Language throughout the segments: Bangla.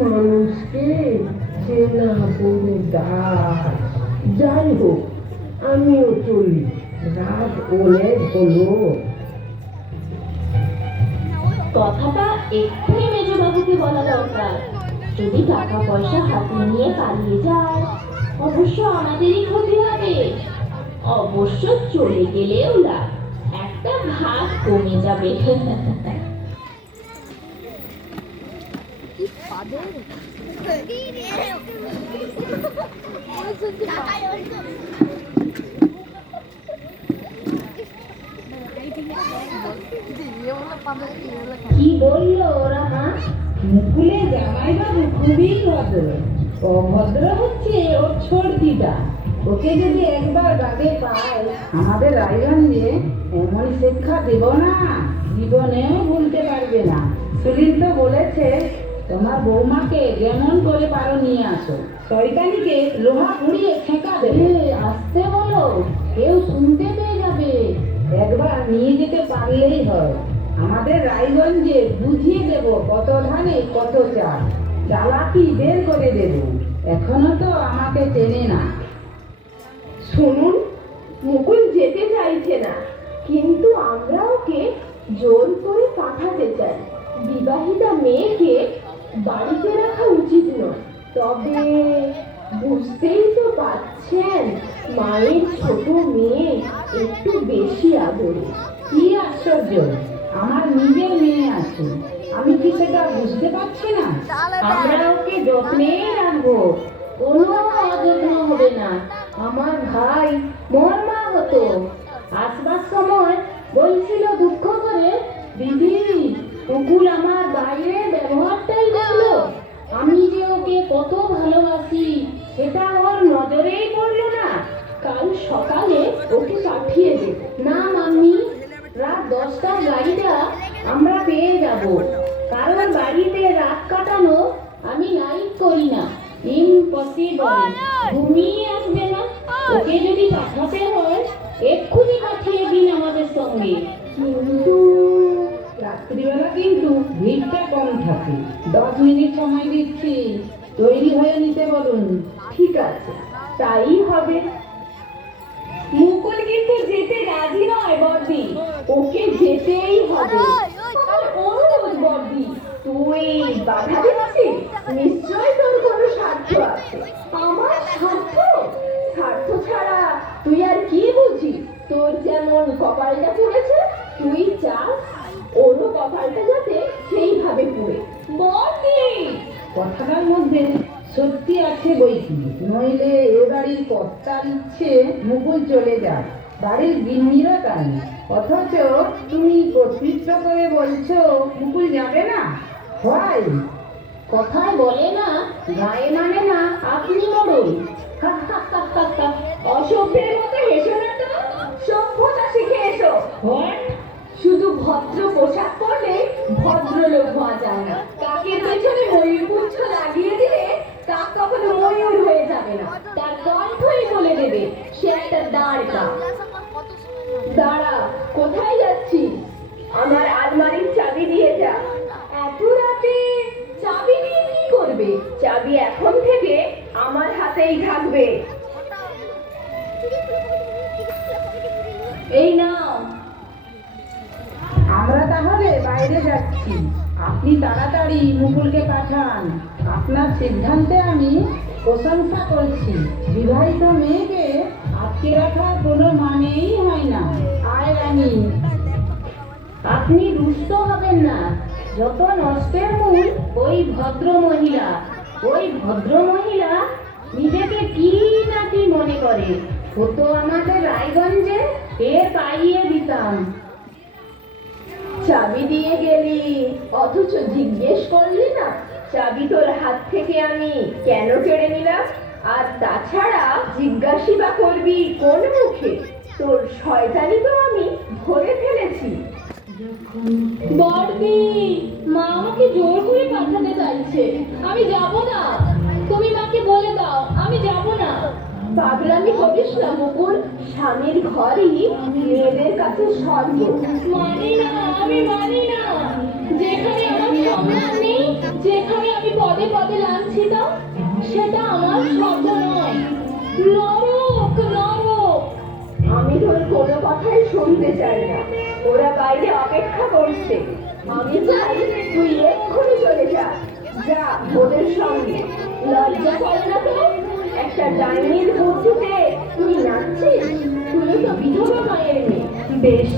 মানুষকে চেনা করে দাস। যাই হোক, আমিও চলি, রাত অনেক হলো। কথাটা এক্ষুনি মেজবাবুকে বলা দরকার। যদি টাকা পয়সা হাতে নিয়ে পালিয়ে যায়, অবশ্য আমাদেরই ক্ষতি হবে। অবশ্য চলে গেলেও লাভ, একটা ভাগ কমে যাবে। কি বললো ওরা মা? মুকুলে জামাইবাবু খুবই ভদ্র। অভদ্র হচ্ছে ওর ছোটদিটা। ওকে যদি একবার বাগে পায়, আমাদের রায়গঞ্জে এমন শিক্ষা দেব না, জীবনেও ভুলতে পারবে না। সুনীল তো বলেছে তোমার বৌমাকে যেমন করে পারো নিয়ে আসো, শয়তানিকে লোহা পুড়িয়ে ঠেকা দেবে। আসতে বলো, কেউ শুনতে পেয়ে যাবে। একবার নিয়ে যেতে পারলেই হয়। আমাদের রায়গঞ্জে বুঝিয়ে দেব কত ধানে কত চাল, চালাকি বের করে দেব। এখনো তো আমাকে চেনে না। শুনুন, মুকুল যেতে চাইছে না, কিন্তু আমরা ওকে জোর করে পাঠাতে চাই। বিবাহিতা মেয়েকে বাড়িতে রাখা উচিত নয়। তবে বুঝতেই তো পারছেন, মায়ের ছোট মেয়ে একটু বেশি আদরে। কি আশ্চর্য, আমার নিজের মেয়ে আছে, আমি কি সেটা বুঝতে পারছি না? আমরা ওকে যত্নে রাখবো, কোনো অযত্ন হবে না। আমার ভাই মোর মা হতো, আসবার সময় বলছিল দুঃখ করে, দিদি মুকুল আমার বাইরে ব্যবহারটাই দেখলো, আমি যে ওকে কত ভালোবাসি সেটা ওর নজরেই পড়লো না। কাল সকালে ওকে পাঠিয়ে দেব। না মাম্মি, রাত 10টার গাড়িটা আমরা পেয়ে যাব। কারণ বাড়িতে রাত কাটানো আমি লাইক করি না, ইম্পসিবল। ঘুমিয়ে আসবে না। ওকে যদি পাঠাতে হয় এক্ষুনি পাঠিয়ে দিন আমাদের সঙ্গে। কিন্তু রাত্রিবেলা কিন্তু ভিড়টা কম থাকে। 10 মিনিট সময় দিচ্ছি, তৈরি হয়ে নিতে বলুন। ঠিক আছে, তাই হবে। মুকুল কিন্তু যেতে রাজি নয় বর্দি, ওকে যেতেই হবে। আমার অনুরোধ বর্দি, তুই বাধা দিচ্ছিস? নিশ্চয় তোর কোনো স্বার্থ আছে। আমার স্বার্থ? স্বার্থ ছাড়া তুই আর কি বুঝিস? তোর যেমন কপালটা পুড়েছে, তুই চাস ওরও কপালটা যাতে সেইভাবে পুড়ে। বর্দি, কথাটার মধ্যে সত্যি আছে বইকি, নইলে এ বাড়ির কর্তার ইচ্ছে মুকুল চলে যাক, বাড়ির গিন্নিরা তাই। অথচ তুমি কর্তৃত্ব করে বলছো মুকুল যাবে না। হয় কথায় বলে না, গায়ে মানে না আপনি মরুন। অসভ্যের মতো হেসো না তো, সভ্যতা শিখে এসো। শুধু ভদ্র পোশাক পরলে ভদ্রলোক হওয়া যায় না। কাকের পেছনে ময়ূরপুচ্ছ লাগিয়ে দিলে কাক কখনো ময়ূর হয়ে যাবে না। তার কণ্ঠই বলে দেবে সে একটা দাঁড় কাক। দাঁড়া, কোথায় যাচ্ছিস? আমার আলমারির চাবি দিয়ে যা। এত রাতে চাবি দিয়ে কি করবে? চাবি এখন থেকে আমার হাতেই থাকবে। এই নাও। আমরা তাহলে বাইরে যাচ্ছি, আপনি তাড়াতাড়ি মুকুলকে পাঠান। আপনার সিদ্ধান্তে আমি প্রশংসা করছি। বিবাহিত মেয়েকে আটকে রাখার কোনো মানেই হয় না। আয় রানী, আপনি রুষ্ট হবেন না। যত নষ্টের মূল ওই ভদ্র মহিলা। ওই ভদ্র মহিলা নিজেকে কি না কি মনে করে, হতো আমাদের রায়গঞ্জে এর পাইয়ে দিতাম। চাবি দিয়ে গেলি, অথচ জিজ্ঞেস করলি না চাবি তোর হাত থেকে আমি কেন কেড়ে নিলাম? আর তাছাড়া জিজ্ঞাসি বা করবি কোন মুখে? তোর শয়তানি তো আমি ধরে ফেলেছি। বর্দি, মা আমাকে জোর করে পাঠাতে চাইছে। আমি যাব না। তুমি মাকে বলে দাও আমি যাব না। পাগলামি করিস না মুকুল, স্বামীর ঘরই মেয়েদের কাছে স্বর্গ। মানি না, আমি মানি না। যেখানে আমার সম্মান নেই, যে সেটা আমার স্বর্গ নয়, নরক নরক। আমি তোর কোনো কথাই শুনতে চাই না। ওরা বাইরে অপেক্ষা করছে। আমি চাই তুই এক্ষুনি চলে যা। যা ওদের সঙ্গে। লজ্জা করে না তো? একটা ডাইনির বুদ্ধিতে তুই নাচছিস? তুই তো বিধবা মায়ের মেয়ে। বেশ,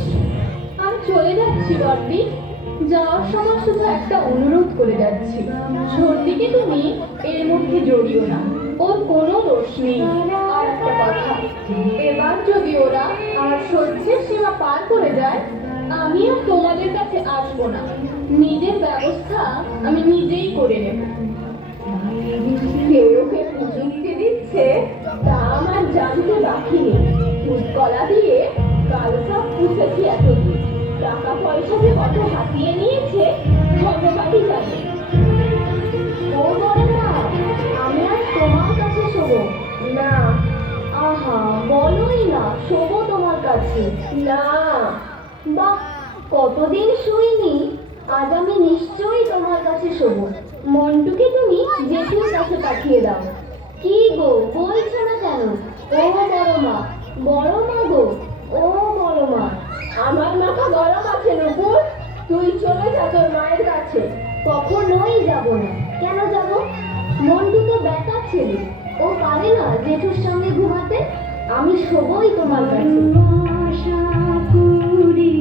আমি চলে যাচ্ছি বড়দি। যাওয়ার সময় শুধু একটা অনুরোধ করে যাচ্ছি, সর্দিকে তুমি এর মধ্যে জড়িও না, ওর কোনো দোষ নেই। আর একটা কথা, এবার যদি ওরা আর সহ্যের সীমা পার করে যায়, আমি আর তোমাদের কাছে আসবো না। নিজের ব্যবস্থা আমি নিজেই করে নেব। কেউ ওকে প্রযুক্তি দিচ্ছে তা আমার জানতে বাকি নেই। দুধ কলা দিয়ে কাল সব পুষেছি এতদিন। টাকা পয়সা যে কত হাতিয়ে নিয়েছে ভগবানই জানে। ও বলে না, আমি আজ তোমার কাছে শোবো না। আহা, বলোই না শোবো তোমার কাছে। না। বাহ, কতদিন শুইনি, আজ আমি নিশ্চয়ই তোমার কাছে শোবো। মন্টুকে তুমি জেঠুর কাছে পাঠিয়ে দাও। কি গো, বলছো না কেন? ও বড় মা, বড় মা গো, ও বড় মা। আমার মাথা গরম আছে নুপুর, তুই চলে যা তোর মায়ের কাছে। কখনোই যাব না। কেন যাব? মন্টু তো বেকার ছেলে, ও পারে না জেঠুর সঙ্গে ঘুমাতে। আমি শোবই তোমার কাছে। আশা করে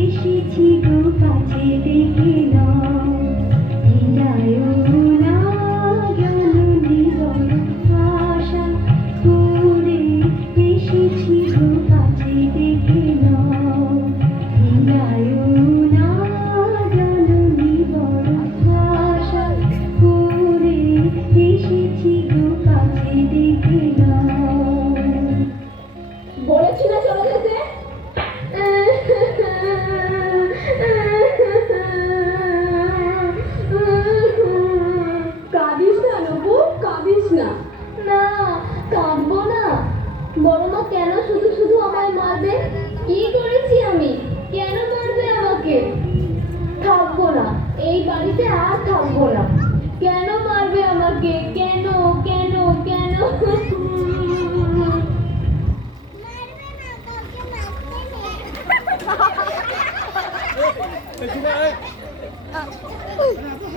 এসেছি গো কাছে দেখে নাও, হৃদয় না জননী বড় আশা করে এসেছি গো কাছে দেখে নাও, হৃদয় না জননী বড় আশা করে এসেছি গো কাছে দেখে নাও। বলেছি না চলে যেতে। কাঁদিস না নুপু, কাঁদিস না। না, কাঁদবো না। বড় মা কেন শুধু শুধু আমায় মারবে? কি করেছি আমি? কেন মারবে আমাকে? থাকবো না, এই বাড়িতে আর থাকবো না। কেন মারবে আমাকে? কেন কেন কেন?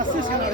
আসছিস কেন?